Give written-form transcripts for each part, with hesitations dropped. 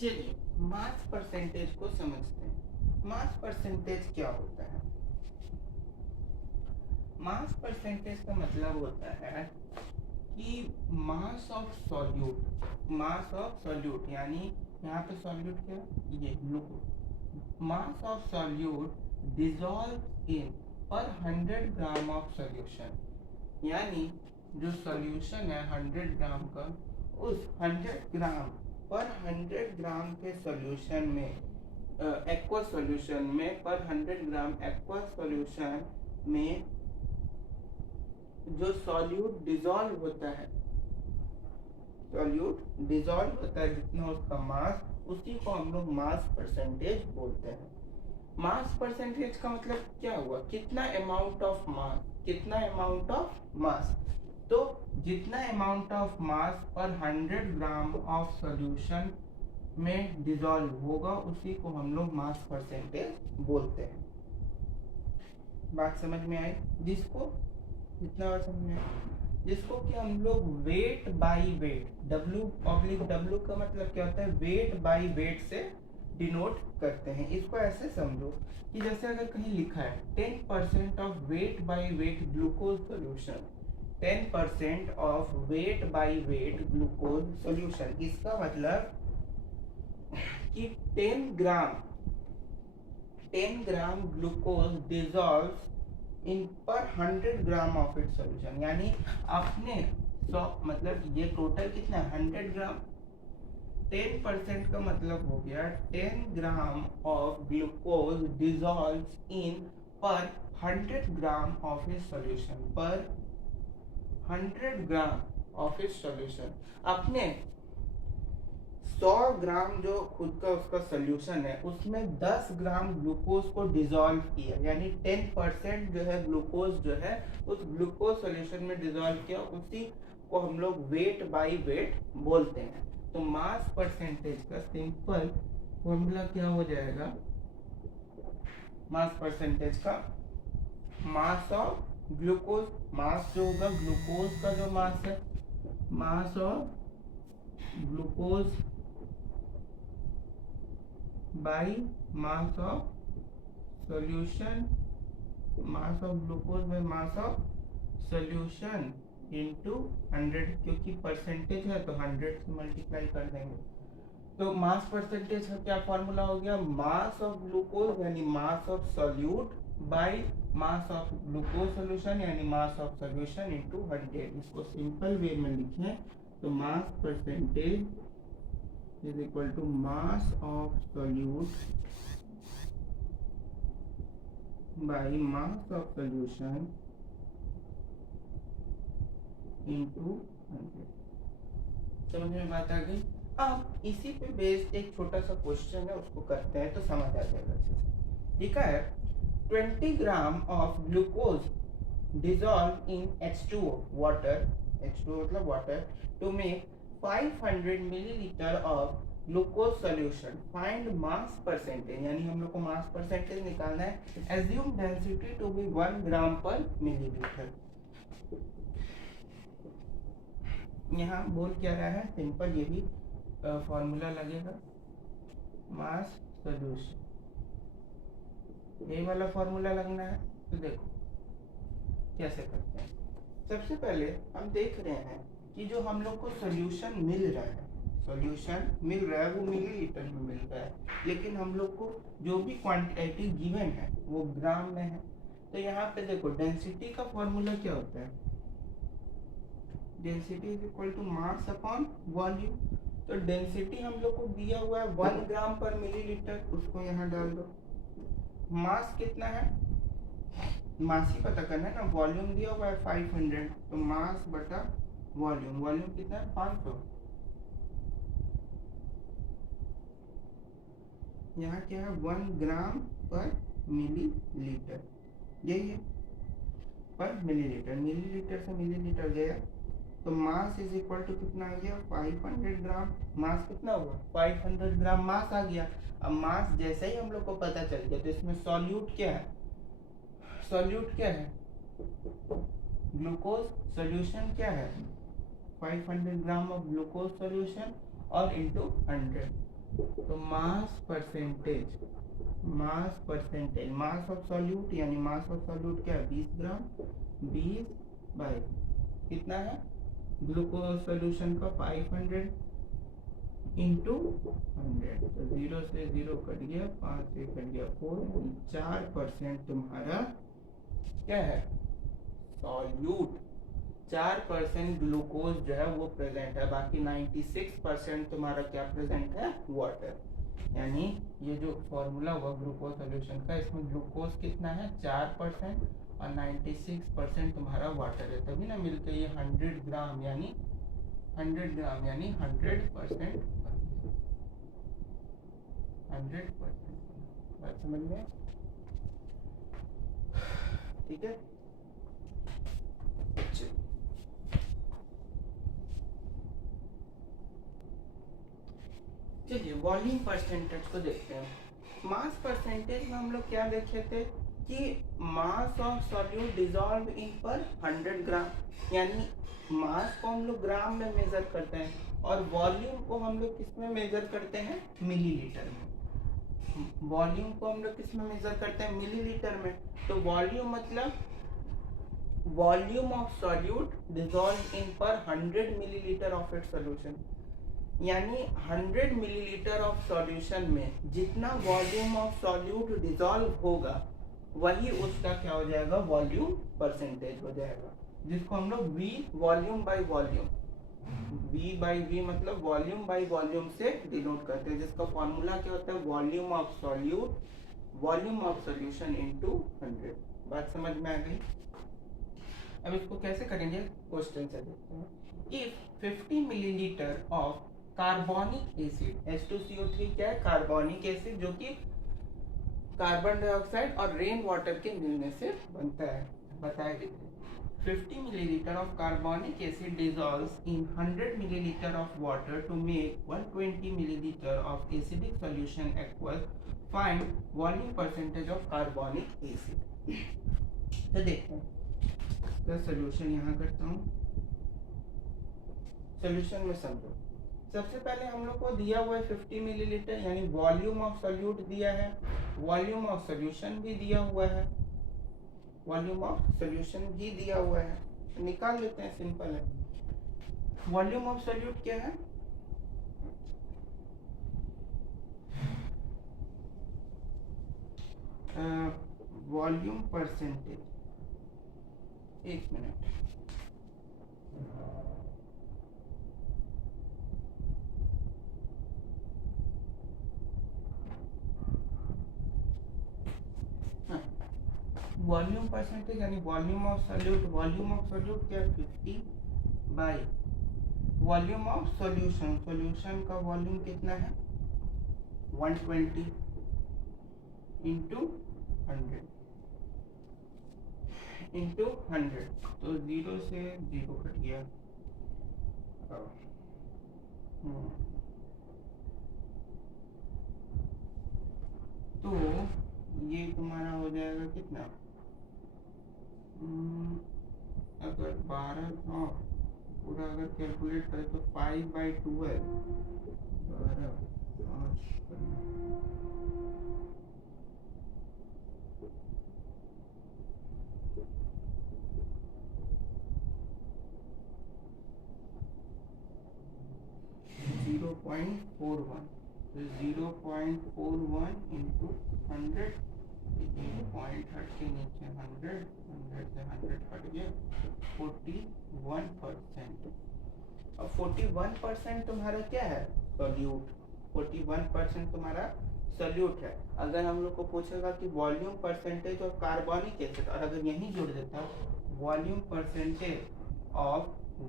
चलिए mass percentage को समझते हैं। मास परसेंटेज क्या होता है? मास परसेंटेज का मतलब होता है कि मास ऑफ सॉल्यूट यानी यहाँ पे सॉल्यूट क्या है? ये glucose. Mass of solute dissolve in पर 100 ग्राम ऑफ सॉल्यूशन, यानी जो सॉल्यूशन है 100 ग्राम का, उस 100 ग्राम पर 100 ग्राम के सॉल्यूशन में एक्वा सॉल्यूशन में पर 100 ग्राम एक्वा सॉल्यूशन में जो सॉल्यूट डिसॉल्व होता है, जितना उसका मास, उसी को हम लोग मास परसेंटेज बोलते हैं। मास परसेंटेज का मतलब क्या हुआ? कितना अमाउंट ऑफ मास। तो जितना अमाउंट ऑफ मास पर 100 ग्राम ऑफ सॉल्यूशन में डिसॉल्व होगा, उसी को हम लोग मास परसेंटेज बोलते हैं। बात समझ में आई? जिसको जितना समझ में आई, जिसको कि हम लोग वेट बाई वेट, W का मतलब क्या होता है? वेट बाई वेट से डिनोट करते हैं। इसको ऐसे समझो कि जैसे अगर कहीं लिखा है 10% of weight by wait glucose solution, 10% of weight by wait glucose solution, इसका मतलब कि 10 ग्राम ग्लूकोज डिसॉल्व्स इन पर 100 ग्राम ऑफ इट सोल्यूशन, यानी आपने 100 मतलब ये टोटल कितना है? 100 ग्राम। 10% का मतलब हो गया 10 ग्राम ऑफ ग्लूकोज डिसॉल्व्स इन पर 100 ग्राम ऑफ इट सोल्यूशन, पर 100 ग्राम ऑफ इट सोल्यूशन। आपने 100 ग्राम जो खुद का उसका सोल्यूशन है, उसमें 10 ग्राम ग्लूकोज को डिसॉल्व किया, यानी 10% जो है ग्लूकोज जो है उस ग्लूकोज सोल्यूशन में डिसॉल्व किया, उसी को हम लोग वेट बाई वेट बोलते हैं। तो मास परसेंटेज का सिंपल फॉर्मूला क्या हो जाएगा? मास परसेंटेज का मास ऑफ ग्लूकोज, मास जो होगा ग्लूकोज का जो मास है, mass of glucose by mass of solution, mass of glucose by mass of solution into 100, क्योंकि परसेंटेज है तो 100 से मल्टीप्लाई कर देंगे। तो मास परसेंटेज का क्या फॉर्मूला हो गया? मास ऑफ ग्लूकोज यानी mass of solute by mass of glucose solution यानी मास ऑफ सॉल्यूशन इनटू 100। इसको सिंपल वे में लिखें तो mass percentage is equal to mass of solute by mass of solution into 100। समझ में बात आ गई? अब इसी पे बेस्ड एक छोटा सा क्वेश्चन है, उसको करते हैं तो समझ आ जाएगा अच्छे से। लिखा है 20 gram of glucose dissolve in H2O water, H2O मतलब water, to make 500 millilitre of glucose solution, find mass percentage, यानी हम लोग को मास परसेंटेज निकालना है। Assume density to be 1 gram per millilitre. यहाँ बोल क्या रहा है? सिंपल यही फॉर्मूला लगेगा, मास सॉल्यूशन, यही वाला फॉर्मूला लगना है। तो देखो कैसे करते हैं। सबसे पहले हम देख रहे हैं कि जो हम लोग को सॉल्यूशन मिल रहा है, वो मिलीलीटर में मिल रहा है, लेकिन हम लोग को जो भी क्वांटिटी गिवन है वो ग्राम में है। तो यहाँ पे देखो डेंसिटी का फॉर्मूला क्या होता है? Density is equal to mass upon volume. तो डेंसिटी हम लोग को दिया हुआ है 1 ग्राम पर मिलीलीटर, उसको यहाँ डाल दो। मास कितना है? मास ही पता करना है ना, वॉल्यूम दिया हुआ है 500, तो मास बटा वॉल्यूम कितना है? 500। यहाँ क्या है? 1 ग्राम पर मिलीलीटर, यही है, पर मिलीलीटर से मिलीलीटर गया, तो मास इज इक्वल टू कितना आ गया? 500 ग्राम। मास कितना हुआ? 500 ग्राम मास आ गया। अब मास जैसे ही हम लोग को पता चल गया, तो इसमें सॉल्यूट क्या है? ग्लूकोज सॉल्यूशन क्या है? 500 ग्राम ऑफ ग्लूकोज सॉल्यूशन और इंटू 100। तो मास ऑफ सॉल्यूट यानी मास ऑफ सॉल्यूट क्या है 20 ग्राम, 20 बाई कितना है ग्लूकोज सोल्यूशन का 500 इंटू 100, तो 0 से 0 कट गया, 5 से कट गया 4, 4% तुम्हारा क्या है सॉल्यूट, 4% ग्लूकोज जो है वो प्रेजेंट है, बाकी 96% तुम्हारा क्या प्रेजेंट है वाटर। यानी ये जो फॉर्मूला हुआ ग्लूकोज सोल्यूशन का, इसमें ग्लूकोज कितना है 4% और 96% तुम्हारा वाटर है, तभी ना मिलके ये 100 ग्राम यानी 100% 100% बात समझ में, ठीक है। चलिए वॉल्यूम परसेंटेज को देखते हैं। मास परसेंटेज में हम लोग क्या देखे थे कि mass of solute dissolve in पर 100 ग्राम, यानी मास को हम लोग ग्राम में मेजर करते हैं और वॉल्यूम को हम लोग किस में मेजर करते हैं मिलीलीटर में। वॉल्यूम को हम लोग किस में मेजर करते हैं मिलीलीटर में। तो वॉल्यूम मतलब volume of solute dissolve in पर 100 मिलीलीटर ऑफ इट्स सॉल्यूशन, यानी 100 मिलीलीटर ऑफ सॉल्यूशन में जितना वॉल्यूम ऑफ सॉल्यूट डिसॉल्व होगा वही उसका क्या हो जाएगा वॉल्यूम परसेंटेज हो जाएगा, जिसको हम लोग V volume by volume, V by V मतलब वॉल्यूम बाय वॉल्यूम से डिनोट करते हैं, जिसका फॉर्मूला क्या होता है volume of solute, volume of solution into 100। बात समझ में आ गई। अब इसको कैसे करेंगे क्वेश्चन से देखते हैं। If 50 millilitre of carbonic acid H2CO3 क्या है कार्बोनिक एसिड, जो कि कार्बन डाइऑक्साइड और रेन वाटर के मिलने से बनता है, बताया गया। 50 milliliter of carbonic acid dissolves in 100 milliliter of water to make 120 milliliter of acidic solution aqueous. Find volume percentage of carbonic acid। तो देखते हैं इसका सोल्यूशन यहाँ करता हूँ। सोल्यूशन में समझो, सबसे पहले हम लोग को दिया हुआ है 50 मिलीलीटर, यानी वॉल्यूम ऑफ सॉल्यूट दिया है, वॉल्यूम ऑफ सॉल्यूशन भी दिया हुआ है, वॉल्यूम ऑफ सॉल्यूशन भी दिया हुआ है, तो निकाल लेते हैं, सिंपल है। वॉल्यूम ऑफ सॉल्यूट क्या है वॉल्यूम परसेंटेज, एक मिनट, वॉल्यूम परसेंटेज यानी volume of solute, volume of solute क्या 50 by volume of solution, solution का वॉल्यूम कितना है 120 इंटू 100 इंटू 100, तो 0 से 0 कट गया, तो ये तुम्हारा हो जाएगा कितना, अगर 12 पूरा अगर कैलकुलेट करें तो 5/12, 12 0.41, तो 0.41 इंटू 100, 0.30 के नीचे 100, 100 से 100 कट गया 41%। अब 41% तुम्हारा क्या है सॉल्यूट, 41% तुम्हारा सॉल्यूट है। अगर हम लोग को पूछेगा कि volume percentage of carbonic acid, और अगर यही जोड़ देता volume percentage of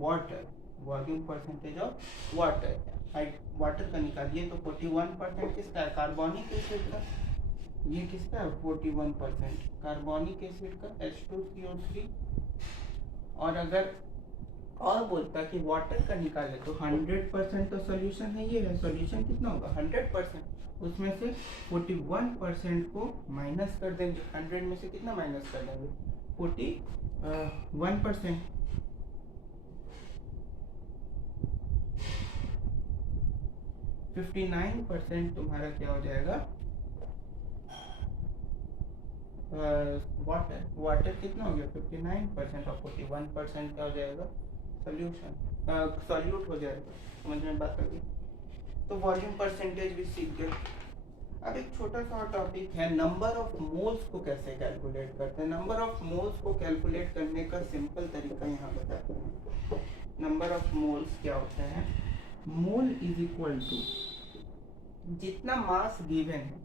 water, volume percentage of water, water का निकालिए, तो 41% किसका है कार्बोनिक एसिड का, ये किसका है 41% कार्बोनिक एसिड का H2CO3। और अगर और बोलता कि वाटर का निकाले तो 100% तो सोल्यूशन है, ये है सोल्यूशन कितना होगा 100%, उसमें से 41% को माइनस कर देंगे, 100 में से कितना माइनस कर देंगे 41%, 59% तुम्हारा क्या हो जाएगा, वाटर। वाटर कितना हो गया 59% और 41% क्या हो जाएगा, सोल्यूशन, सॉल्यूट हो जाएगा। समझ में बात आ गई। तो वॉल्यूम परसेंटेज भी सीख गए। अब एक छोटा सा और टॉपिक है, नंबर ऑफ मोल्स को कैसे कैलकुलेट करते हैं। नंबर ऑफ मोल्स को कैलकुलेट करने का सिंपल तरीका यहाँ बताते हैं। नंबर ऑफ मोल्स क्या होता है, मोल इज इक्वल टू जितना मास गिवन है,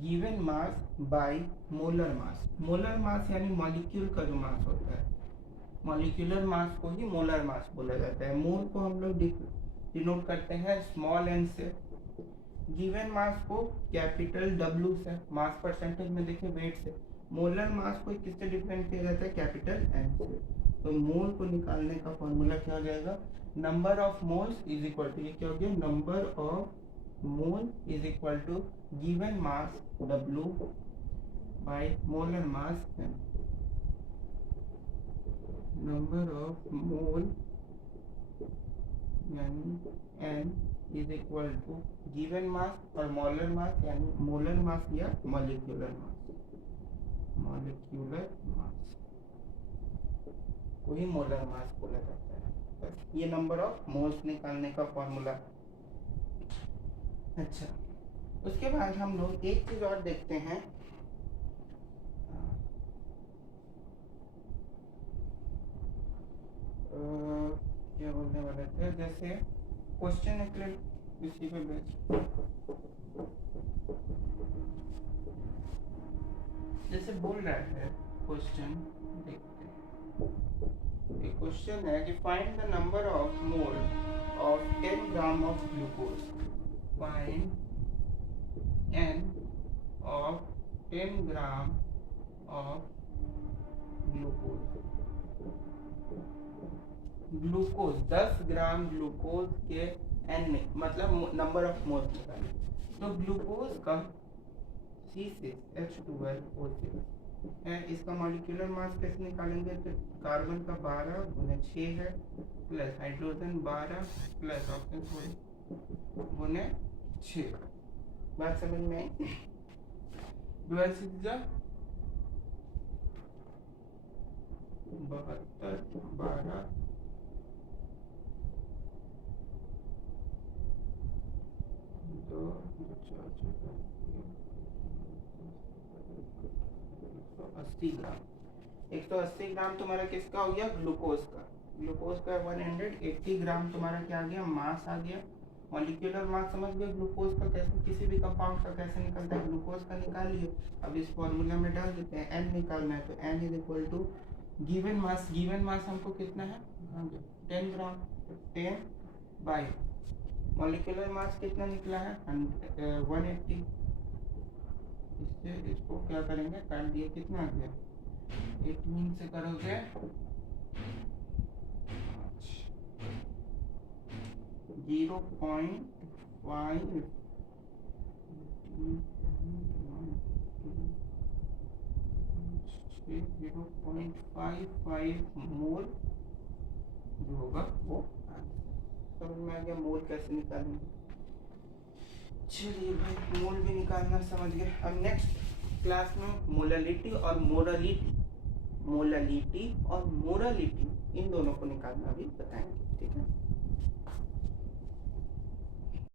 given mass by molar mass. Molar mass यानी मॉलिक्यूल का जो मास होता है, मॉलिक्यूलर मास को ही मोलर मास बोला जाता है। मोल को हम लोग डिनोट करते हैं स्मॉल एन से, गिवन मास को कैपिटल डब्ल्यू से, मास परसेंटेज में देखिए वेट से। मोलर मास को किससे डिफाइन किया जाता है, कैपिटल एन से। तो मोल को निकालने का फॉर्मूला क्या हो जाएगा, number of moles is equal to, ये क्या हो गया, number of mole is equal to given mass डब्ल्यू by molar mass n. Number of mole यानी n is equal to given mass और मोलर मास यानी मोलर मास या मॉलिक्यूलर मास, को ही मोलर मास बोला जाता है। बस ये नंबर ऑफ मोल्स निकालने का फॉर्मूला। अच्छा, उसके बाद हम लोग एक चीज और देखते हैं, क्या बोलने वाले थे, जैसे क्वेश्चन इसी पे बेस, जैसे बोल रहा है क्वेश्चन, देखते हैं। एक क्वेश्चन है कि find the number of mole of 10 gram of glucose. Find n of 10 gram of glucose 10 gram glucose के n में, मतलब नंबर ऑफ मोल्स निकालें। तो ग्लूकोज का C6H12O6 है, इसका मॉलिक्यूलर मास कैसे निकालेंगे, तो कार्बन का 12 गुने 6 है, प्लस हाइड्रोजन 12 प्लस ऑक्सीजन गुने 6। बात समझ में आई। 12 72 12 2 180 ग्राम। 180 ग्राम तुम्हारा किसका हो गया, ग्लूकोज का। ग्लूकोज का 180 ग्राम तुम्हारा क्या आ गया, मास आ गया। मॉलिक्यूलर मास समझ गए ग्लूकोज का कैसे, किसी भी कंपाउंड का कैसे निकलता है, ग्लूकोज का निकालिए। अब इस फॉर्मूला में डाल देते हैं, n निकालना है, तो n is equal to given mass. Given mass हमको कितना है, 10 ग्राम, 10 बाय मॉलिक्यूलर मास कितना निकला है, 180। इससे इसको क्या करेंगे, काट दिए, कितना आ गया, 18 से करोगे 0.5, 0.55 मोल जो होगा वो समझ में आ गया। मोल कैसे निकालेंगे, चलिए भाई मोल भी निकालना समझ गए। अब नेक्स्ट क्लास में मोलैलिटी और मोरालिटी, इन दोनों को निकालना भी बताएंगे, ठीक है।